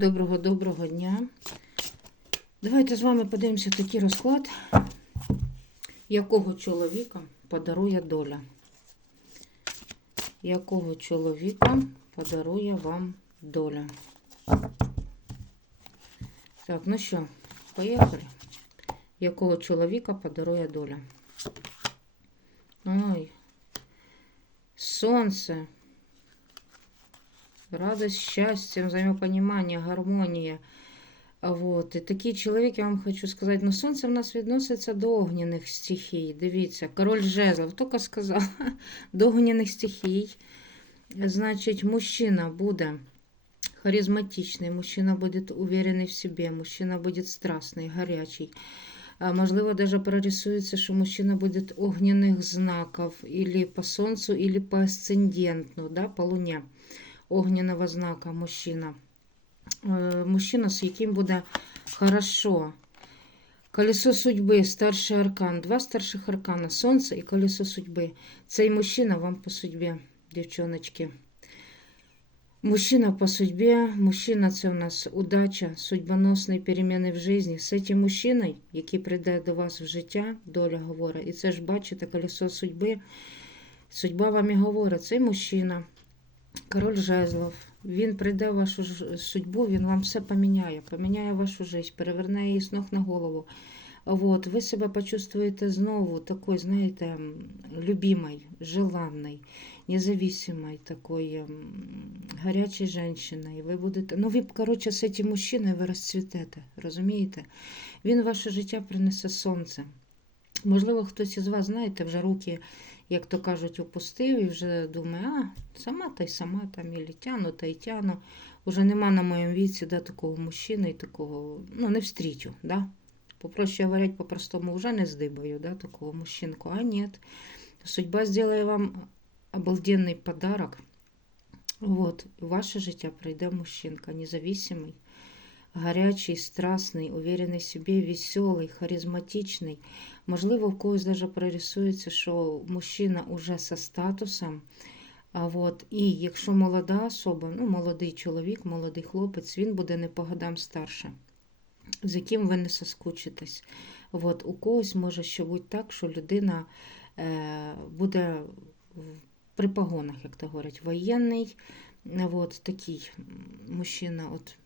Доброго-доброго дня. Давайте з вами подивимося такий розклад, якого чоловіка подарує доля. Якого чоловіка подарує вам доля. Так, ну що, поїхали. Якого чоловіка подарує доля? Ой, сонце. Радость, счастье, взаимопонимание, гармонія. Вот. І такий чоловік, я вам хочу сказати, ну сонце в нас відноситься до огняних стихій. Дивіться, король жезлов, тільки сказала, до огняних стихій. Значить, мужчина буде харизматичний, мужчина буде уверений в себе, мужчина буде страстний, гарячий. Можливо, даже прорисується, що мужчина буде огненних знаків, или по сонцу, или по асцендентну, да, по луні огненного знака мужчина. Е, Мужчина, з яким буде хорошо. Колесо судьби, старший аркан. Два старших аркана. Сонце і колесо судьби. Цей мужчина вам по судьбі, дівчоночки. Мужчина по судьбі. Мужчина це у нас удача, судьбоносні переміни в житті. З цим мужчиною, який прийде до вас в життя, доля говорить. І це ж бачите, колесо судьби. Судьба вам і говорить, цей мужчина. Король жезлов. Він прийде в вашу судьбу, він вам все поміняє, поміняє вашу життя, переверне її з ног на голову. Вот, ви себе почувствуєте знову такой, знаєте, любимой, желанной, независимой, такой м, гарячій. Ви будете, ну ви, коротше, з цим мужчиною ви розцвітете, розумієте? Він ваше життя принесе сонце. Можливо, хтось із вас, знаєте, вже руки як то кажуть, опустив і вже думає, а, сама та й сама там, і тяну та й тяну. Уже нема на моєму віці да, такого мужчини і такого, ну, не встрічу, да. Попроще говорять по-простому, вже не здибаю, да, такого мужчинку. А ні. Судьба зробить вам обалденний подарок. Вот, в ваше життя прийде мужчинка, независимий, гарячий, страстний, уверений собі, веселий, харизматичний. Можливо, в когось даже прорисується, що мужчина уже со статусом. А от, і якщо молода особа, ну, молодий чоловік, молодий хлопець, він буде не по годам старше, з яким ви не соскучитесь. От, у когось може ще бути так, що людина е, буде при погонах, як то говорять, воєнний. От, такий мужчина. От,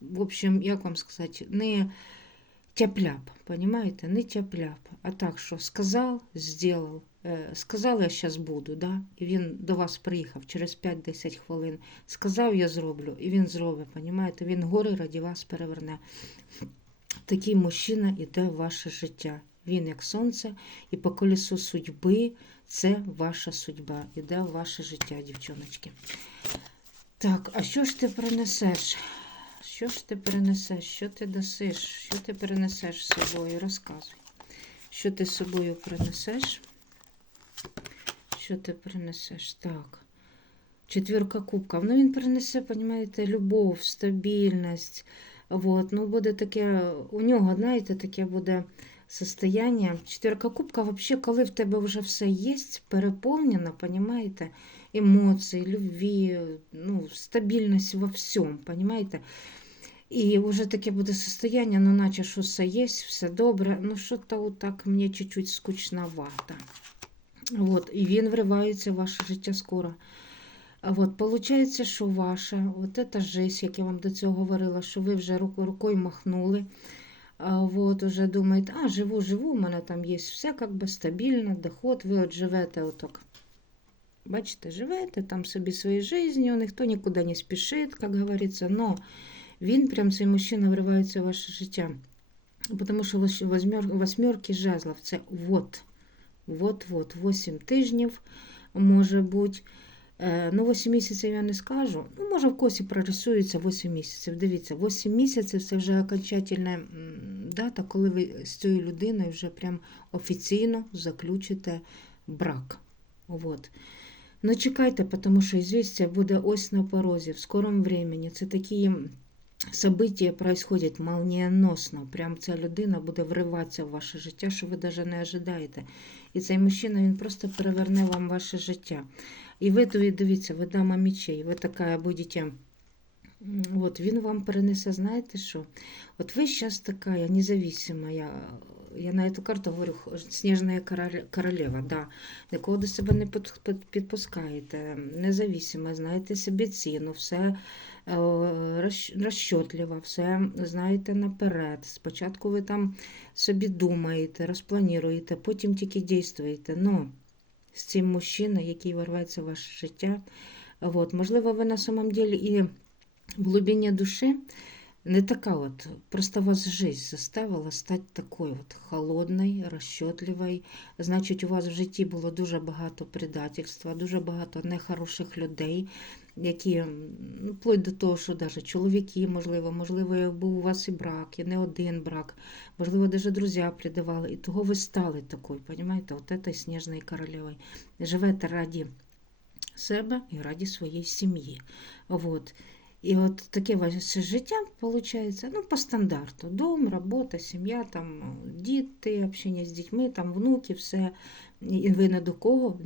в общем, як вам сказати, не тяп-ляп, понимаете? Не тяп-ляп, а так, що сказав, зробив. Е, Сказав, я зараз буду, да? і він до вас приїхав через 5-10 хвилин. Сказав, я зроблю, і він зробить, понимаєте? Він гори раді вас переверне. Такий мужчина йде в ваше життя. Він як сонце, і по колесу судьби це ваша судьба. Іде в ваше життя, дівчоночки. Так, а що ж ти принесеш? Що ж ти перенесеш? Що ти дасиш? Що ти перенесеш з собою? Розказуй. Що ти з собою принесеш? Що ти принесеш? Так. Четвірка кубків. Ну, він принесе, розумієте, любов, стабільність. Вот. Ну, буде таке, у нього, знаєте, таке буде состояние. Четвірка кубка, взагалі, коли в тебе вже все є, переповнено, розумієте, емоції, любві, ну, стабільність во всьому, розумієте? І вже таке буде состояние, ну, наче що все є, все добре, ну, що-то так мені чуть-чуть скучновато. Вот, і він вривається в ваше життя скоро. А Вот, получається, що ваша, от эта жесть, як я вам до цього говорила, що ви вже руку, рукою махнули. А вот, уже думаєте, а, живу, живу, у мене там є все как би стабільно, доход, ви от живете отак. Бачите, живете там собі своєю життю, ніхто нікуди не спішить, як говориться, но він прям цей мужчина вривається в ваше життя. Тому що восьмер- восьмерки жезлов це вот. Вот-вот, 8 тижнів може бути. Е, Ну, 8 місяців я не скажу. Ну, може, в когось і прорисується 8 місяців. Дивіться, 8 місяців це вже окончательна дата, коли ви з цією людиною вже прям офіційно заключите брак. Вот. Ну, чекайте, тому що ізвістя буде ось на порозі, в скорому времени. Це такі события происходять молнієносно. Прям ця людина буде вриватися в ваше життя, що ви навіть не ожидаєте. І цей мужчина він просто переверне вам ваше життя. І ви тоді дивіться, ви дама мечей, ви така будете От він вам перенесе, знаєте що? От ви зараз така независима. Я, на цю карту говорю сніжна королева, да. Нікого до себе не під, під- підпускаєте, независима, знаєте собі ціну, все е, розч- розчотлива, все знаєте наперед. Спочатку ви там собі думаєте, розплануєте, потім тільки дійствуєте. Но з цим мужчиною, який ворветься в ваше життя, от, можливо, ви на самом деле і в глубине души не така от, просто вас жизнь заставила стати такою от холодною, розчотливою. Значить, у вас в житті було дуже багато предательства, дуже багато нехороших людей, які, ну, вплоть до того, що навіть чоловіки, можливо, можливо, був у вас і брак, і не один брак, можливо, навіть друзі придавали. І того ви стали такою, розумієте, от этой сніжною королевою. Живете раді себе і раді своєї сім'ї. Вот. І от таке ваше життя виходить, ну, по стандарту. Дом, робота, сім'я, там, діти, общення з дітьми, там, внуки, все. І ви не до кого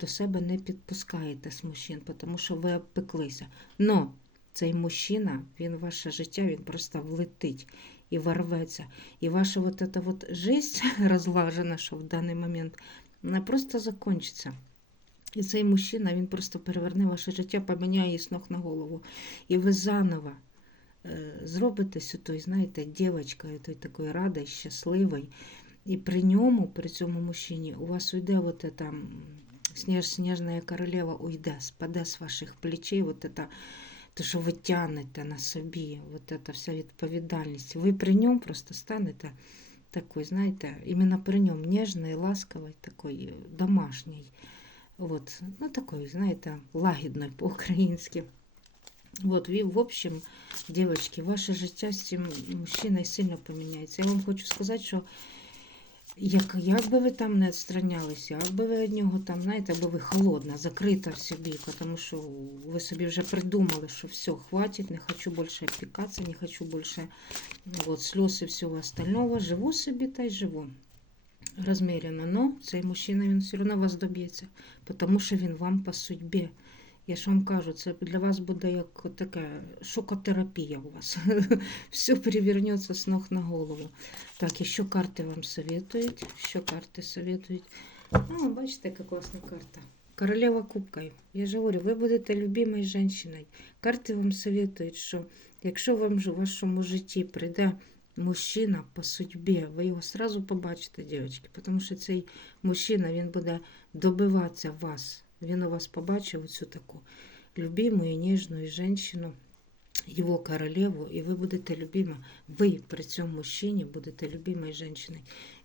до себе не підпускаєте з мужчин, тому що ви обпеклися. Но цей мужчина, він ваше життя, він просто влетить і ворветься. І ваша вот эта вот жизнь розлажена, що в даний момент, вона просто закончиться. І цей мужчина, він просто переверне ваше життя, поміняє її з ног на голову. І ви заново е, зробитесь той, знаєте, дівчинкою, той такою радою, щасливою. І при ньому, при цьому мужчині, у вас уйде вот эта м, сніж, сніжна королева уйде, спаде з ваших плечей, вот это, то, що ви тянете на собі, вот эта вся відповідальність. Ви при ньому просто станете такой, знаєте, іменно при ньому ніжний, ласковий, такой домашній. Вот, ну такой, знаєте, лагідний по-українськи. Вот, ви, в общем, девочки, ваше життя з цим мужчиною сильно поміняється. Я вам хочу сказати, що як, як би ви там не відстранялися, як би ви від нього там, знаєте, аби ви холодна, закрита в собі, тому що ви собі вже придумали, що все, хватить, не хочу більше опікатися, не хочу більше вот, сльоз і всього остального. Живу собі та й живу. Розмірено, но цей мужчина він все одно вас доб'ється, тому що він вам по судьбі. Я ж вам кажу, це для вас буде як така шокотерапія у вас. Все перевернеться з ног на голову. Так, і що карти вам советують? Що карти советують? Ну, бачите, яка класна карта. Королева кубків. Я ж говорю, ви будете любимою жінкою. Карти вам советують, що якщо вам у вашому житті прийде мужчина по судьбі, ви його сразу побачите, дівчатки, тому що цей мужчина він буде добиватися вас. Він у вас побачив оцю таку любимую, ніжну жінку, його королеву, і ви будете любима. Ви при цьому мужчині будете любимою жінкою.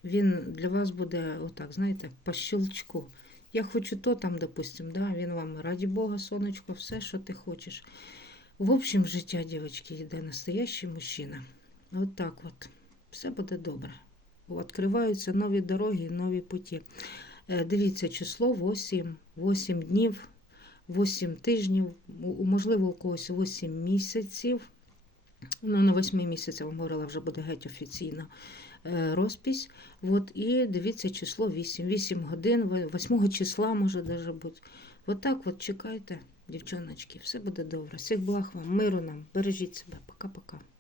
Він для вас буде, отак, знаєте, по щелчку. Я хочу то там, допустим, да, він вам, раді Бога, сонечко, все, що ти хочеш. В общем, життя, дівчатки, йде настоящий мужчина. От так от. Все буде добре. Відкриваються нові дороги, нові путі. Е, Дивіться, число 8, 8 днів, 8 тижнів, можливо, у когось 8 місяців. Ну, на 8 місяців, вам говорила, вже буде геть офіційна е, розпись. От, і дивіться, число 8, 8 годин, 8 числа може даже бути. От так от чекайте, дівчоночки, все буде добре. Всіх благ вам, миру нам, бережіть себе. Пока-пока.